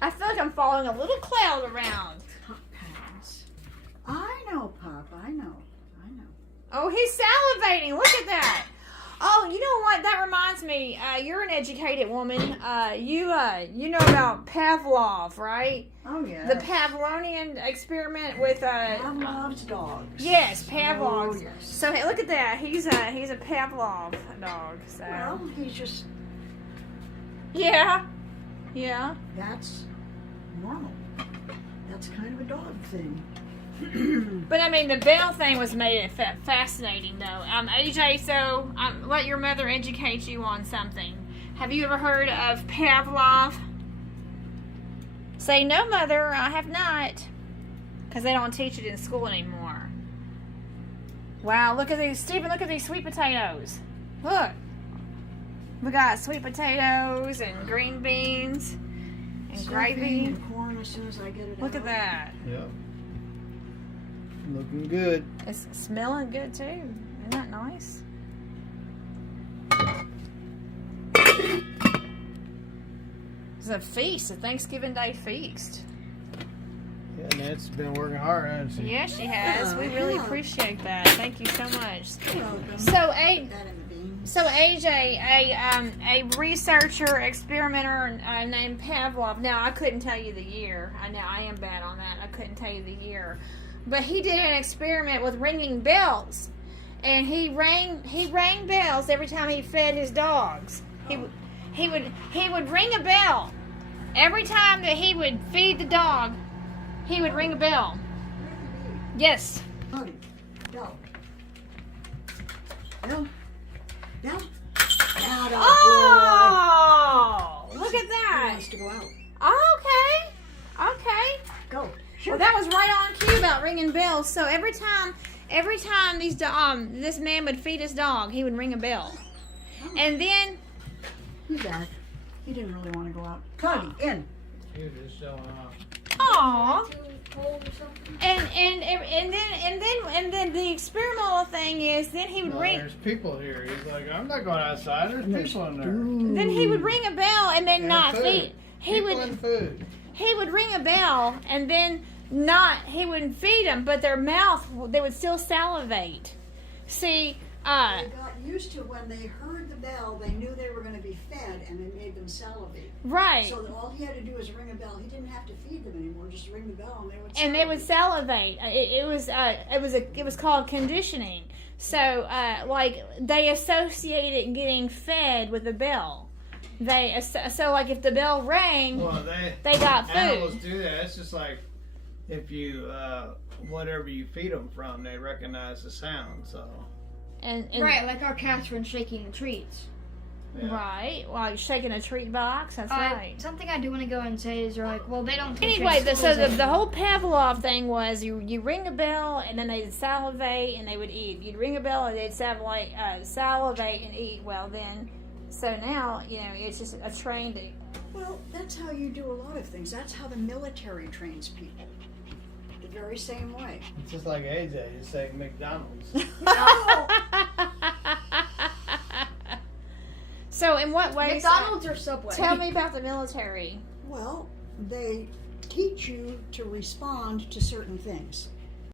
I feel like I'm following a little cloud around. Top pads. I know, Pop. I know. Oh, he's salivating. Look at that. Oh, you know what? That reminds me. You're an educated woman. You know about Pavlov, right? Oh, yeah. The Pavlovian experiment with Pavlov's dogs. Yes, Pavlov's. Oh, yes. So hey, look at that. He's a Pavlov dog. So Well, he's just... yeah. That's normal. That's kind of a dog thing. But I mean, the bell thing was made it fascinating, though. AJ, so let your mother educate you on something. Have you ever heard of Pavlov? Say no, mother. I have not, because they don't teach it in school anymore. Wow, look at these, Stephen. Look at these sweet potatoes. Look, we got sweet potatoes and green beans and gravy. And corn as soon as I get it Look out. at that. Yep. Looking good. It's smelling good too. Isn't that nice? It's a feast, a Thanksgiving Day feast. Yeah, Nancy's been working hard, hasn't she? Yes, she has. We really Yeah. appreciate that. Thank you so much. You're welcome. So, Put that in the beans. So AJ, a researcher, experimenter named Pavlov. Now I couldn't tell you the year. I know I am bad on that. I couldn't tell you the year, but he did an experiment with ringing bells, and he rang bells every time he fed his dogs. He would ring a bell every time that he would feed the dog. He would ring a bell. Yes. Honey, go. Down. Out of Oh, look at He that. wants to go out. Okay. Go. Well, that was right on cue about ringing bells. So every time these this man would feed his dog, he would ring a bell, and then He's back. He didn't really want to go out. Coggy, in. He was just showing off. aw, and then the experimental thing is then he would Well, ring. there's people here. He's like, I'm not going outside. There's people in there. Then he would ring a bell and then And not food. feed. People and food. He would ring a bell and then he wouldn't feed them, but their mouth, they would still salivate. See, They got used to when they heard the bell, they knew they were going to be fed, and it made them salivate. right. So that all he had to do was ring a bell. He didn't have to feed them anymore. Just ring the bell, and they would. And they would salivate. salivate. It was called conditioning. So like they associated getting fed with the bell. So like if the bell rang, Well, they got animals food. do that. It's just like if you, whatever you feed them from, they recognize the sound. So, And Right, like our cats when shaking the treats. yeah. right, while you're shaking a treat box. That's right. Something I do want to go and say is they're like, well, they don't. teach Anyway, in school so the anymore. whole Pavlov thing was you ring a bell and then they'd salivate and they would eat. You'd ring a bell and they'd salivate and eat. Well, then, so now, it's just a trained. Well, that's how you do a lot of things. That's how the military trains people. The very same way. It's just like AJ. It's like McDonald's. So, in what ways? McDonald's or Subway? Tell me about the military. Well, they teach you to respond to certain things.